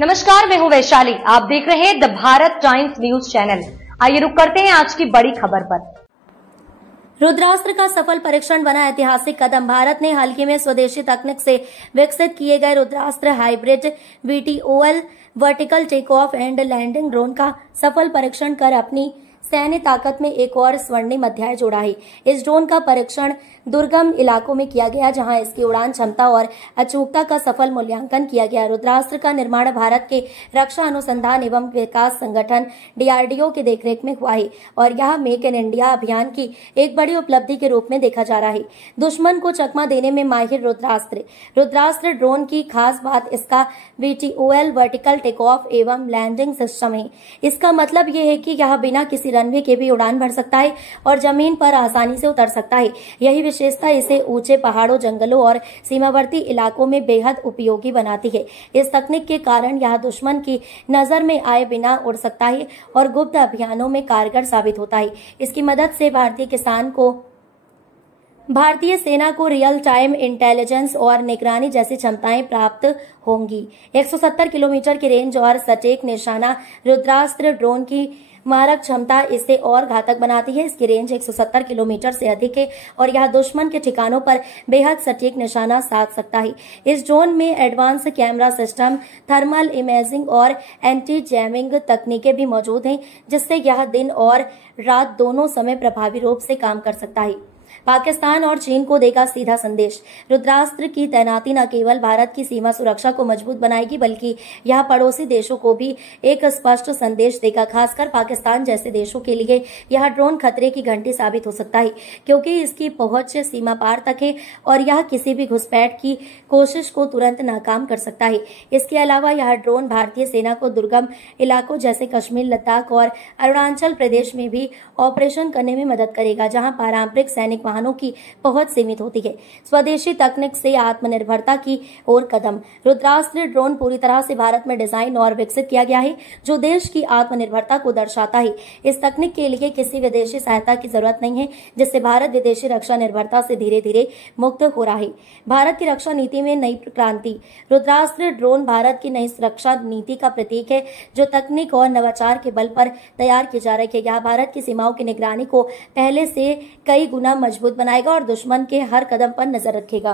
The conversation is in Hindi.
नमस्कार, मैं हूं वैशाली। आप देख रहे हैं the Bharat times news channel. आइए रुक करते हैं आज की बड़ी खबर पर। रुद्रास्त्र का सफल परीक्षण बना ऐतिहासिक कदम। भारत ने हाल ही में स्वदेशी तकनीक से विकसित किए गए Rudrastra hybrid VTOL vertical take off and landing drone का सफल परीक्षण कर अपनी सैन्य ताकत में एक और स्वर्णिम अध्याय जोड़ा है। इस ड्रोन का परीक्षण दुर्गम इलाकों में किया गया, जहां इसकी उड़ान क्षमता और अचूकता का सफल मूल्यांकन किया गया। रुद्रास्त्र का निर्माण भारत के रक्षा अनुसंधान एवं विकास संगठन DRDO की देखरेख में हुआ है और यह मेक इन इंडिया अभियान की एक बड़ी उपलब्धि के रूप में देखा जा रहा है। दुश्मन को चकमा देने में माहिर रुद्रास्त्र ड्रोन की खास बात इसका VTOL वर्टिकल टेक ऑफ एवं लैंडिंग सिस्टम है। इसका मतलब यह है कि यह बिना किसी रनवे के भी उड़ान भर सकता है और जमीन पर आसानी से उतर सकता है। यही विशेषता इसे ऊंचे पहाड़ों, जंगलों और सीमावर्ती इलाकों में बेहद उपयोगी बनाती है। इस तकनीक के कारण यह दुश्मन की नजर में आए बिना उड़ सकता है और गुप्त अभियानों में कारगर साबित होता है। इसकी मदद से भारतीय सेना को रियल टाइम इंटेलिजेंस और निगरानी जैसी क्षमताएं प्राप्त होंगी। 170 किलोमीटर की रेंज और सटीक निशाना रुद्रास्त्र ड्रोन की मारक क्षमता इसे और घातक बनाती है। इसकी रेंज 170 किलोमीटर से अधिक है और यह दुश्मन के ठिकानों पर बेहद सटीक निशाना साध सकता है। इस ड्रोन में advance camera system, thermal imaging और एंटी जैमिंग तकनीकें भी मौजूद हैं, जिससे यह दिन और रात दोनों समय प्रभावी रूप से काम कर सकता है। पाकिस्तान और चीन को देगा सीधा संदेश। रुद्रास्त्र की तैनाती न केवल भारत की सीमा सुरक्षा को मजबूत बनाएगी, बल्कि यह पड़ोसी देशों को भी एक स्पष्ट संदेश देगा। खासकर पाकिस्तान जैसे देशों के लिए यह ड्रोन खतरे की घंटी साबित हो सकता है, क्योंकि इसकी पहुंच सीमा पार तक है और यह किसी भी घुसपैठ की कोशिश को तुरंत नाकाम कर सकता है। इसके अलावा यह ड्रोन भारतीय सेना को दुर्गम इलाकों जैसे कश्मीर, लद्दाख और अरुणाचल प्रदेश में भी ऑपरेशन करने में मदद करेगा, जहां पारंपरिक सैनिक वाहनों की पहुंच सीमित होती है। स्वदेशी तकनीक से आत्मनिर्भरता की ओर कदम। रुद्रास्त्र ड्रोन पूरी तरह से भारत में डिजाइन और विकसित किया गया है, जो देश की आत्मनिर्भरता को दर्शाता है। इस तकनीक के लिए किसी विदेशी सहायता की जरूरत नहीं है, जिससे भारत विदेशी रक्षा निर्भरता से धीरे धीरे मुक्त हो रहा है। भारत की रक्षा नीति में नई क्रांति। रुद्रास्त्र ड्रोन भारत की नई रक्षा नीति का प्रतीक है, जो तकनीक और नवाचार के बल पर तैयार की जा रही है। यह भारत की सीमाओं की निगरानी को पहले से कई गुना मजबूत बनाएगा और दुश्मन के हर कदम पर नजर रखेगा।